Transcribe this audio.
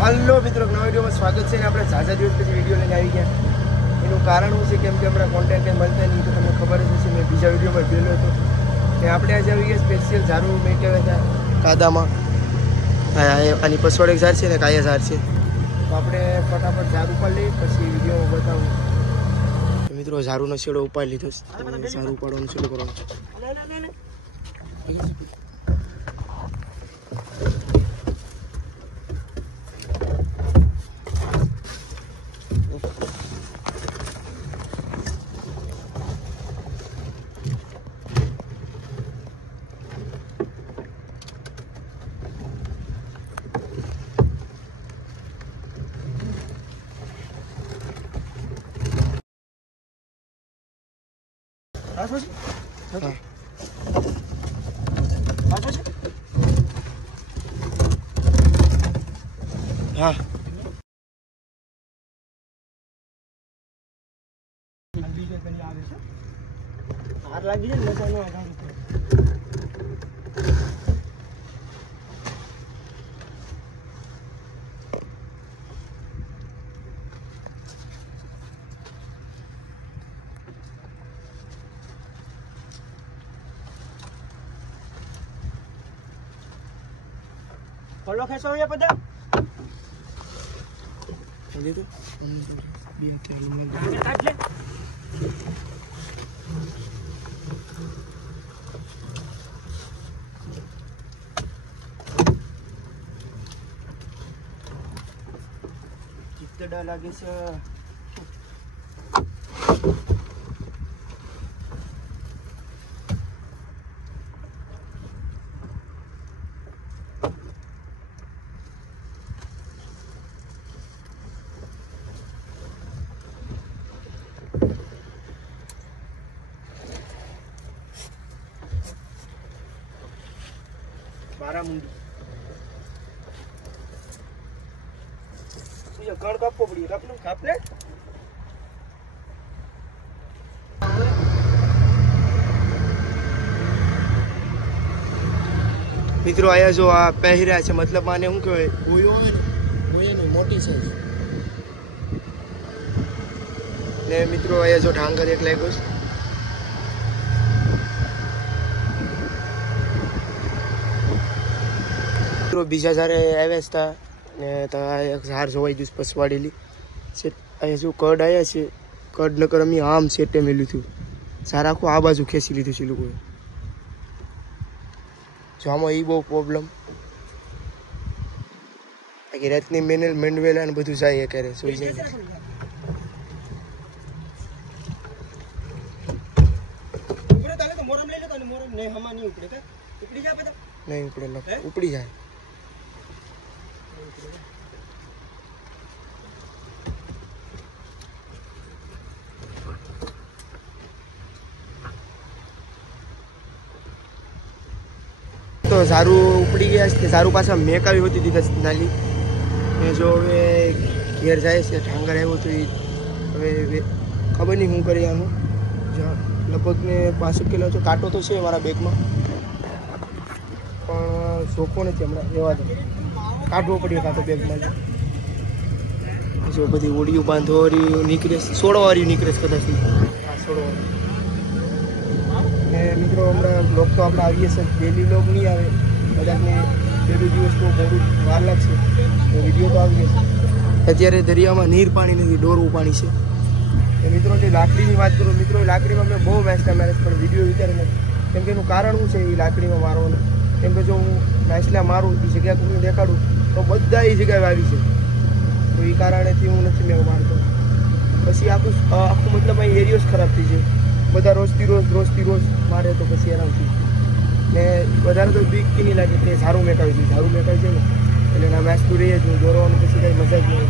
હાલો મિત્રો, નવા વિડીયોમાં સ્વાગત છે. આપણે ઝાઝા દિવસ પછી વિડીયો લઈને આવી ગયા. એનું કારણ શું છે? કેમ કે હમણાં કોન્ટેન્ટ કંઈ મળતા નહીં, તો તમને ખબર જ હશે. મેં બીજા વિડીયોમાં જોયેલો હતો કે આપણે આજે આવી ગયા સ્પેશિયલ ઝાડુ મેકવ્યા હતા કાદામાં. આની પસવાડ એક ઝાડ છે ને કાયા ઝાડ છે, તો આપણે ફટાફટ ઝાડ ઉપાડી લઈએ, પછી વિડીયોમાં બતાવું. મિત્રો ઝાડુનો શેડો ઉપાડી લીધો, ઝાડુ ઉપાડવાનું શરૂ કરવાનું. હા હાર લાગી જાય ને મજાનો આધાર ઉપર. ફોલો ખેંચો અહીંયા બધા લીધું બે કાઢ લે. ચિત્તડા લાગે છે. બારામુંડી કણ કાપવો પડી. કાપને મિત્રો આયા જો આ પહેર્યા છે, મતલબ આને શું કહેવાય, ગોયો મોટી સાઈઝ ને. મિત્રો આયા જો ઢાંગર એક લાગ્યો છે. બીજા ઝાડે આવ્યા હતા ને એક ઝાડ જોવાઈ ગયું પસવાડેલી છે. અહીંયા શું કડ આવ્યા છે, કડ નકર અમે આમ સેટે મેલ્યું હતું. ઝાડ આખું આ બાજુ ખેંચી લીધું છે લોકોએ. જો આમાં એ બહુ પ્રોબ્લેમ. બાકી રાતની મેંડવેલા ને બધું જાય ક્યારે સુઈ જાય. નહીં ઉપડે, ઉપડી જાય. તો સારું ઉપડી ગયા છે. સારું પાછા મેકાવી હોતી હતી નાલી. ને જો હવે ઘેર જાય છે. ઢાંગર આવ્યો તો એ હવે ખબર નહીં શું કરી આનું. લગભગ ને 65 કિલો તો કાંટો તો છે મારા બેગમાં, પણ સોંપો નથી હમણાં. રહેવા દો, કાઢવો પડ્યો કાંટો બેગમાં. જો બધી ઓડિયું બાંધવાળી નીકળે, 16 વાળી નીકળે કદાચ. હા 16 ને મિત્રો હમણાં બ્લોગ તો આપણે આવીએ છીએ, ડેલી બ્લોગ નહીં આવે. કદાચને 2 દિવસ તો મોડું વાર લાગશે, તો વિડીયો તો આવી જશે. અત્યારે દરિયામાં નીર પાણી નથી, ડોરવું પાણી છે. એ મિત્રો જે લાકડીની વાત કરું, મિત્રો લાકડીમાં મેં બહુ માછલા મારે છે, પણ વિડીયો વિચારે નથી. કેમ કે એનું કારણ શું છે એ લાકડીમાં મારવાનું? કેમ કે જો હું માછલા મારું એ જગ્યા કોઈને દેખાડું તો બધા એ જગ્યાએ આવી છે, તો એ કારણેથી હું નથી મેં મારતો. પછી આખું મતલબ અહીં એરિયો જ ખરાબ થઈ જાય. બધા રોજથી રોજ મારે તો પછી આરામથી. ને વધારે તો બીક નહીં લાગે કે ઝાડુ મેકાવી છે. ઝાડુ મેકાવી છે ને એટલે એના મેચ તો રહીએ જ, દોરવાનું પછી કંઈ મજા જ નહીં.